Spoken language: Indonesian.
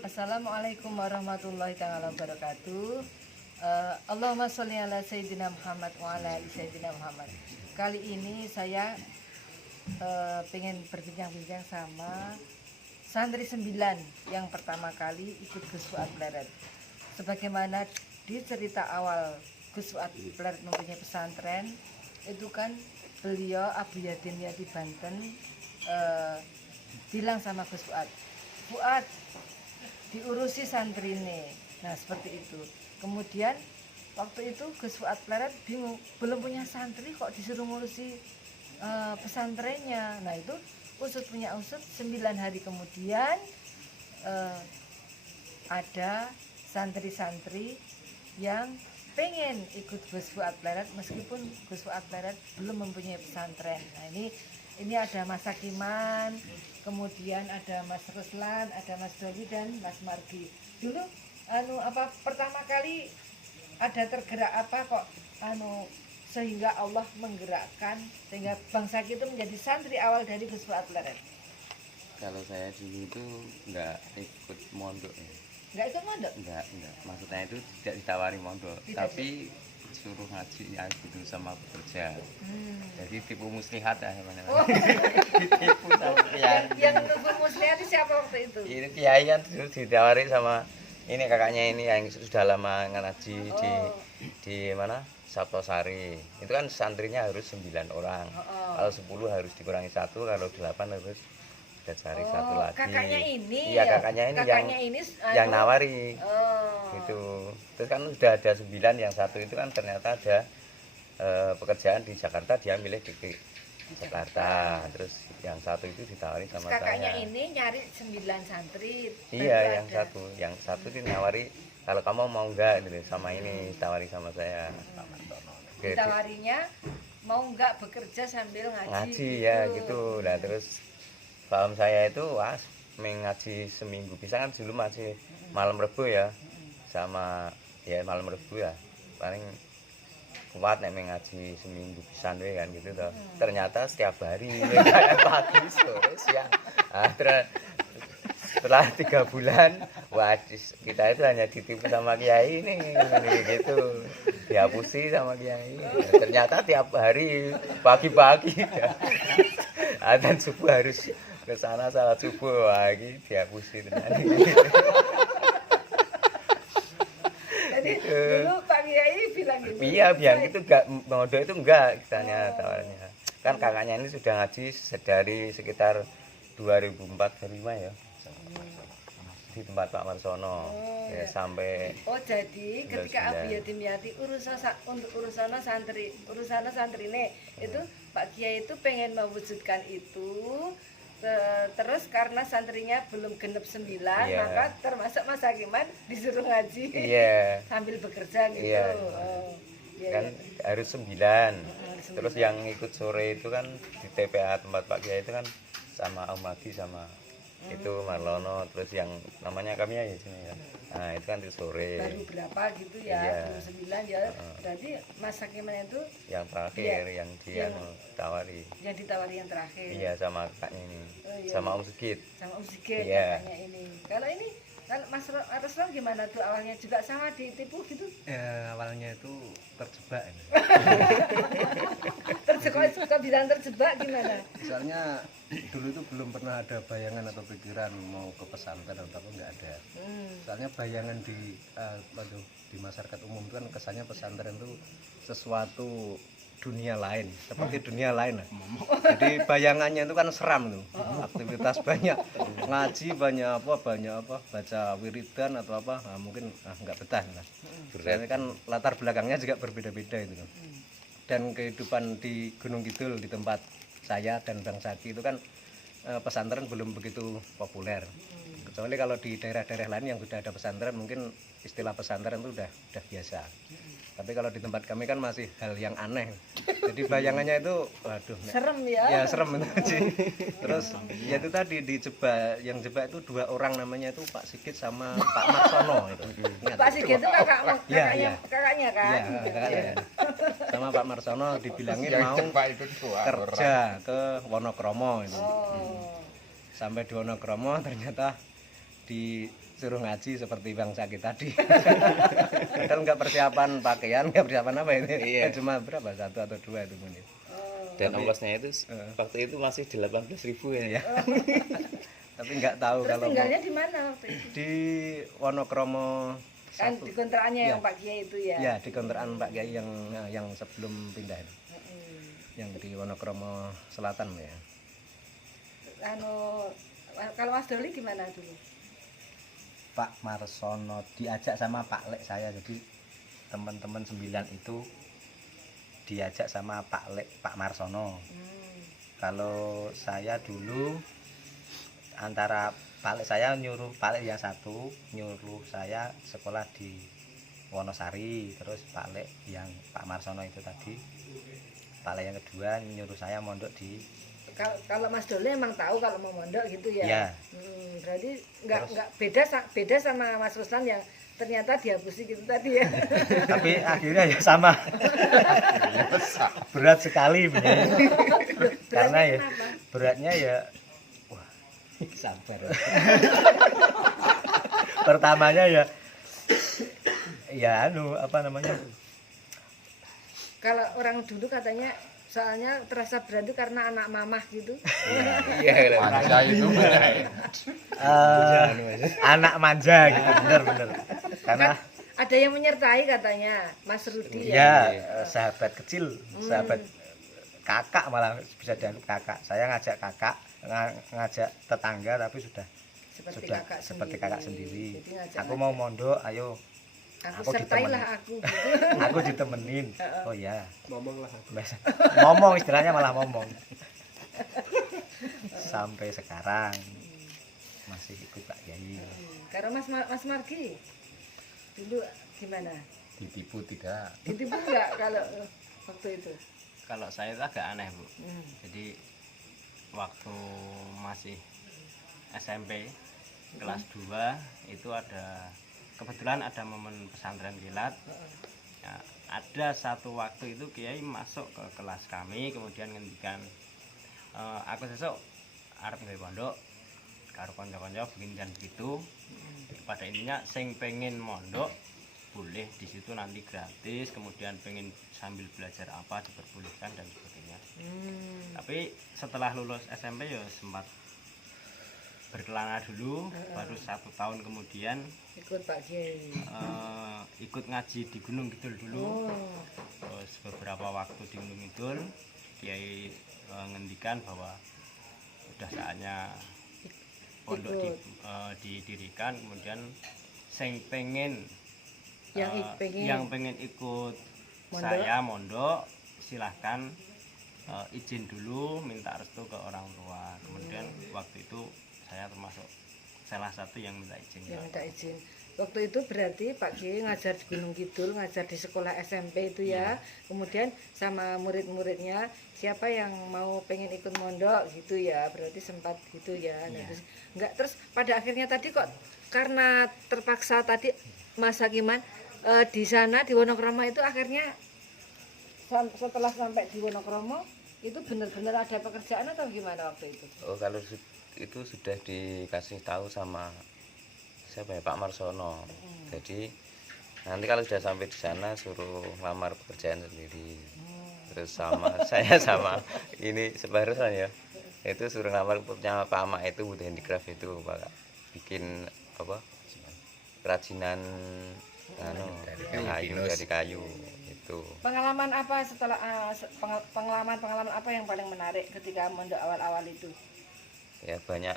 Assalamualaikum warahmatullahi taala wabarakatuh. Allahumma sholli ala Sayyidina Muhammad wa ala ali Sayyidina Muhammad. Kali ini saya pengen berbincang-bincang sama santri 9 yang pertama kali ikut Gus Fuad Pleret. Sebagaimana di cerita awal Gus Fuad Pleret mempunyai pesantren, itu kan beliau Abu Yadin di Banten bilang sama Gus Fuad, Fuad diurusi santrine. Nah seperti itu. Kemudian waktu itu Gus Fuad Pleret bingung, belum punya santri kok disuruh ngurusi pesantrennya. Nah itu usut punya usut, 9 hari kemudian ada santri-santri yang pengen ikut Gus Fuad Pleret meskipun Gus Fuad Pleret belum mempunyai pesantren. Nah ini ada Mas Sakiman, kemudian ada Mas Ruslan, ada Mas Doli dan Mas Margi. Dulu pertama kali ada tergerak apa kok sehingga Allah menggerakkan sehingga Bang Saki itu menjadi santri awal dari Gus Fuad Pleret? Kalau saya dulu itu nggak ikut mondok ya. Nggak ikut mondok? Nggak. Maksudnya itu tidak ditawari mondok, tapi suruh ngaji ya gitu sama bekerja. Jadi tipu muslihat ya namanya. Oh. Ditipu sama kiai. Yang tipu muslihat itu siapa waktu itu? Ini kiai kan ditawari sama ini kakaknya ini yang sudah lama ngaji di mana? Saptosari. Itu kan santrinya harus 9 orang. Kalau 10 harus dikurangi 1, kalau 8 harus kita cari satu lagi. Kakaknya ini. Iya, kakaknya ini yang nawari. Gitu. Terus kan sudah ada 9, yang satu itu kan ternyata ada pekerjaan di Jakarta, dia milih di Jakarta. Terus yang satu itu ditawari sama kakaknya saya. ini nyari 9 santri. Iya, yang satu itu nawari, kalau kamu mau enggak gitu sama ini, tawari sama saya. Ditawarinya mau enggak bekerja sambil ngaji gitu. Ya gitu. Nah terus paham saya itu mengaji seminggu bisa kan dulu masih malam Rebu ya, sama ya malam Rebu ya paling kuat nek mengaji seminggu pisan kan gitu toh. Ternyata setiap hari kayak pagi sore siang. Setelah 3 bulan kita itu hanya ditipu sama kiai ini gitu, dihapusi sama kiai. Ternyata tiap hari pagi-pagi dan subuh harus ke sana salat subuh lagi dihapusi tenan. Jadi dulu Pak Kiai bilang gitu. Iya, bilang itu enggak mondok itu enggak kitanya tawarnya. Kan kakaknya ini sudah ngaji dari sekitar 2004-2005 ya. Di tempat Pak Marsono ya, sampai jadi ketika Abu Yatim untuk urusan santrine itu Pak Kiai itu pengen mewujudkan itu. Terus karena santrinya belum genep 9, maka termasuk Mas Hakiman disuruh ngaji sambil bekerja gitu. Kan harus 9. Terus yang ikut sore itu kan di TPA tempat Pak Kiai itu kan sama Om Magi sama itu Marlono, terus yang namanya kami ya sini ya. Nah itu kan di sore. Baru berapa gitu ya, baru 9 ya. Berarti Mas Hakiman itu yang terakhir yang dia tawari. Yang ditawari yang terakhir. Iya sama kakaknya ini. Sama Om Sigit. Sama Om Sigit kakaknya ini. Kalau ini kan Mas Ruslan gimana tuh awalnya juga sama ditipu gitu? Awalnya itu terjebak. Kok bilang terjebak gimana? Soalnya dulu itu belum pernah ada bayangan atau pikiran mau ke pesantren atau apa, nggak ada. Soalnya bayangan di masyarakat umum itu kan kesannya pesantren itu sesuatu dunia lain, seperti dunia lain lah. Jadi bayangannya itu kan seram tuh, aktivitas banyak, ngaji banyak apa, baca wiridan atau apa, mungkin nggak betah lah. Soalnya kan latar belakangnya juga berbeda-beda itu kan. Dan kehidupan di Gunung Kidul di tempat saya dan Bang Saki itu kan pesantren belum begitu populer. Kecuali kalau di daerah-daerah lain yang sudah ada pesantren mungkin istilah pesantren itu udah biasa. Tapi kalau di tempat kami kan masih hal yang aneh. Jadi bayangannya itu waduh. Serem ya. Ya serem itu. Terus ya itu tadi dijebak, yang jebak itu 2 orang namanya itu Pak Sigit sama Pak Marsono itu. Pak Sigit itu kakaknya kan? Iya, kakaknya. Sama Pak Marsono dibilangin mau kerja ke Wonokromo itu. Sampai di Wonokromo ternyata di suruh ngaji seperti bang sakit tadi. Padahal nggak persiapan pakaian, nggak persiapan apa ini. Iya. Cuma berapa, 1 atau 2 itu menit. Dan ongkosnya itu waktu itu masih 18.000 ya. Tapi nggak tahu Terus kalau mau tinggalnya di mana waktu itu? di Wonokromo Kan 1. di kontrakannya Iya. yang Pak Kiai itu ya. Ya, di kontrakan Pak Kiai yang sebelum pindah itu. Yang di Wonokromo Selatan ya. Anu, kalau Mas Doli gimana dulu? Pak Marsono diajak sama Pak Lek saya, jadi teman-teman 9 itu diajak sama Pak Lek, Pak Marsono. Kalau saya dulu antara Pak Lek, saya nyuruh Pak Lek yang satu nyuruh saya sekolah di Wonosari, terus Pak Lek yang Pak Marsono itu tadi, Pak Lek yang kedua nyuruh saya mondok di Kalau Mas Doli emang tahu kalau mau mondok gitu ya. Ya. Berarti nggak beda sama Mas Ruslan yang ternyata dihapusi gitu tadi ya. tapi akhirnya ya sama. Berat sekali bener. Karena ya Kenapa? beratnya ya Sabar. pertamanya ya anu apa namanya, Kalau orang dulu katanya soalnya terasa berat itu karena anak mamah gitu. Iya. Manja itu anak manja gitu, bener karena Ada yang menyertai katanya Mas Rudi ya sahabat kecil, sahabat kakak, malah bisa dianggap kakak. Saya ngajak kakak, ngajak tetangga, tapi sudah seperti kakak sendiri. Jadi ngajak Aku mau mondok, ayo aku aku sertailah aku gitu. aku ditemenin. Oh ya, Ngomonglah. ngomong, istilahnya malah ngomong. Sampai sekarang masih ikut Pak Kiai. Karena Mas Margi dulu gimana? ditipu tidak. Ditipu nggak kalau waktu itu? Kalau saya itu agak aneh, Bu. Hmm. Jadi waktu masih SMP kelas 2 itu kebetulan ada momen pesantren kilat. Ya, ada satu waktu itu Kiai masuk ke kelas kami, kemudian ngendikan aku sesuk arep gawe pondok karo kanca-kanca begini dan begitu. Pada intinya sing pengen mondok boleh di situ nanti gratis, kemudian pengen sambil belajar apa diperbolehkan dan sebagainya. Tapi setelah lulus SMP ya sempat berkelana dulu, baru 1 tahun kemudian Ikut Pak Kiai. ikut ngaji di Gunung Kidul dulu. Oh. Terus beberapa waktu di Gunung Kidul Kiai ngendikan bahwa udah saatnya pondok didirikan, kemudian sing pengen yang pengen ikut Mondok. saya mondok silahkan izin dulu, minta restu ke orang tua. Kemudian waktu itu saya termasuk salah satu yang minta izin. Yang minta izin. Waktu itu berarti Pak Kiai ngajar di Gunung Kidul, ngajar di sekolah SMP itu ya. Kemudian sama murid-muridnya, siapa yang mau pengen ikut mondok gitu ya. Berarti sempat gitu ya. Nah, terus pada akhirnya tadi kok karena terpaksa tadi Mas Hakiman di sana di Wonokromo itu akhirnya setelah sampai di Wonokromo itu benar-benar ada pekerjaan atau gimana waktu itu? Oh, kalau itu sudah dikasih tahu sama siapa ya, Pak Marsono. Jadi nanti kalau sudah sampai di sana suruh ngelamar pekerjaan sendiri. Terus sama saya sama ini sebarusan ya, itu suruh ngelamar punya Pak Mak itu butuh handicraft itu Pak, bikin apa kerajinan dari kayu itu. Pengalaman apa setelah pengalaman apa yang paling menarik ketika mondok awal-awal itu? Ya banyak